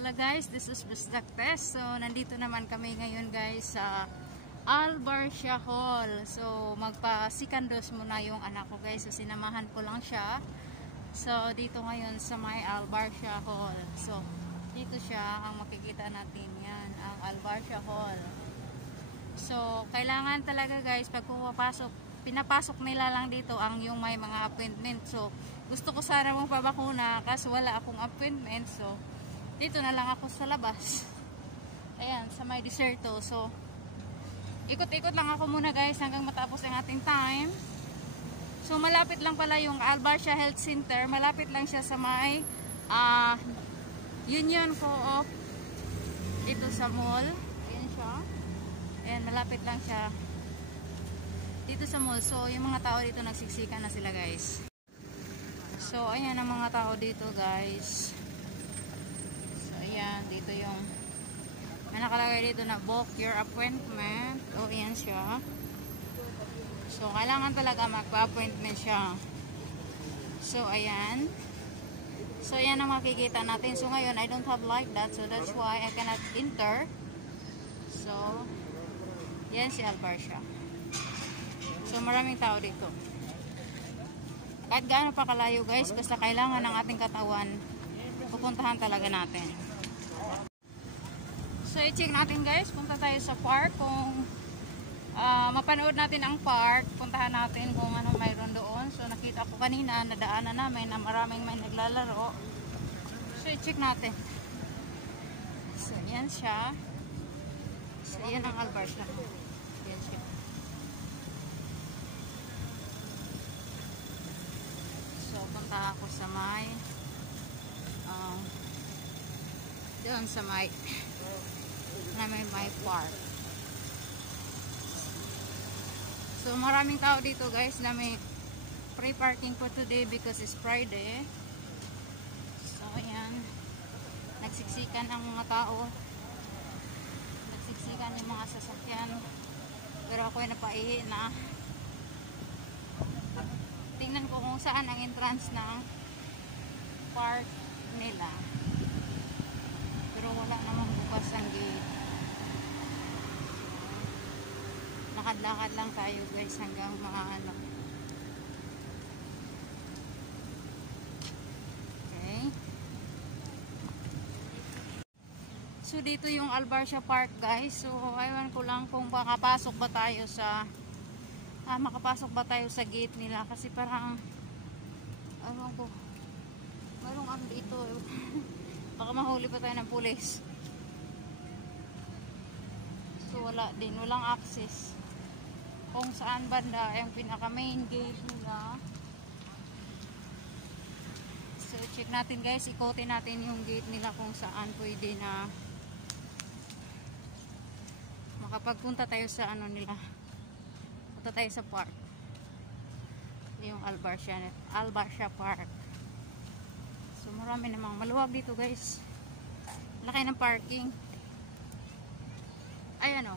Hello guys, this is Bisdak Test. So, nandito naman kami ngayon guys sa Al-Barsha Hall. So, magpa-sikandos muna yung anak ko guys. So, sinamahan ko lang siya. So, dito ngayon sa may Al-Barsha Hall. So, dito siya ang makikita natin. Yan, ang Al-Barsha Hall. So, kailangan talaga guys, pag pumapasok, pinapasok nila lang dito ang yung may mga appointment. So, gusto ko sana mong pabakuna kasi wala akong appointment. So, dito na lang ako sa labas. Ayan, sa may deserto. So, ikot-ikot lang ako muna guys hanggang matapos ang ating time. So, malapit lang pala yung Al-Barsha Health Center. Malapit lang siya sa may Union Co-op dito sa mall. Ayan siya. Ayan, malapit lang siya dito sa mall. So, yung mga tao dito nagsiksikan na sila guys. So, ayan ang mga tao dito guys. Ayan, dito yung may nakalagay dito na book your appointment. O, ayan siya. So, kailangan talaga magpa-appointment siya. So, ayan. So, ayan ang makikita natin. So, ngayon, I don't have like that. So, that's why I cannot enter. So, yan si Al-Barsha. So, maraming tao dito. Kahit gaano pa kalayo guys, basta kailangan ng ating katawan, pupuntahan talaga natin. So, i-check natin guys. Punta tayo sa park. Kung mapanood natin ang park, puntahan natin kung anong mayroon doon. So, nakita ko kanina, nadaanan namin na maraming may naglalaro. So, i-check natin. So, yan siya. So, yan ang Al-Barsha. Yan siya. So, punta ako sa may doon sa may park. So, maraming tao dito guys na may free parking for today because it's Friday. So, ayan. Nagsiksikan ang mga tao. Nagsiksikan yung mga sasakyan. Pero ako ay napaihi na. Tingnan ko kung saan ang entrance ng park nila. Pero wala namang bukas ang gate. Lakad-lakad lang tayo guys hanggang mga ano. Okay. So dito yung Al-Barsha Park guys. So aywan ko lang kung makapasok ba tayo sa gate nila kasi parang aywan ko. Mayroong ano dito. Baka mahuli pa tayo ng pulis. So wala din, walang access kung saan banda yung pinaka main gate nila. So check natin guys, ikotin natin yung gate nila kung saan pwede na makapagpunta tayo sa ano nila. Punta tayo sa park. Yung Al-Barsha Park. So marami namang maluwag dito guys. Laki ng parking. Ayan o.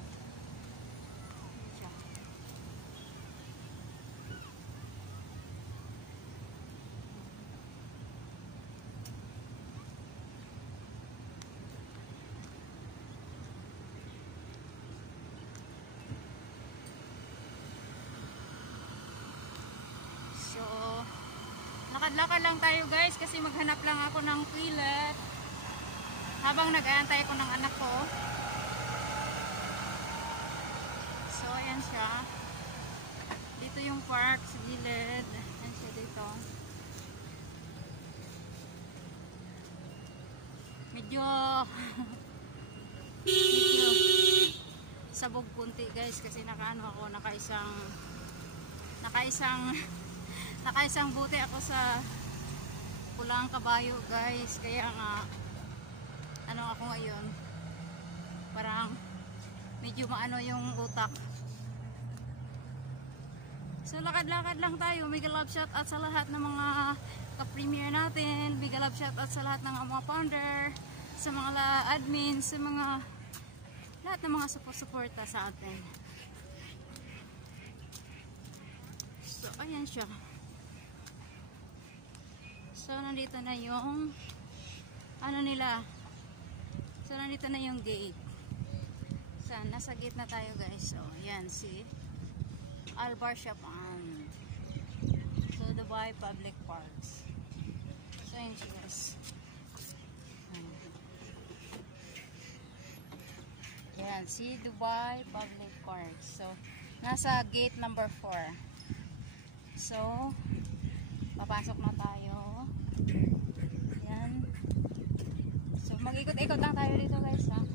So, lakad-lakad lang tayo guys kasi maghanap lang ako ng toilet habang nag-aantay ko ng anak ko. So, ayan siya. Dito yung park sa gilid. Ayan siya dito. Medyo sabog kunti guys kasi nakaano ako, nakaisang buti ako sa pulang kabayo guys. Kaya nga ano ako ngayon, parang medyo maano yung utak. So lakad-lakad lang tayo. Mega love shout out sa lahat ng mga ka-premier natin. Mega love shout out sa lahat ng mga founder, sa mga admin, sa mga lahat ng mga support-suporta sa atin. So ayan siya. So nandito na yung ano nila, nandito na yung gate. So, nasa gate na tayo guys. So, yan si Al Barsha Pond. So, Dubai Public Parks. So, yun siya guys. Yan, si Dubai Public Parks. So, nasa gate number 4. So, papasok na tayo. Yan. So, mag-ikot-ikot lang tayo dito guys ha.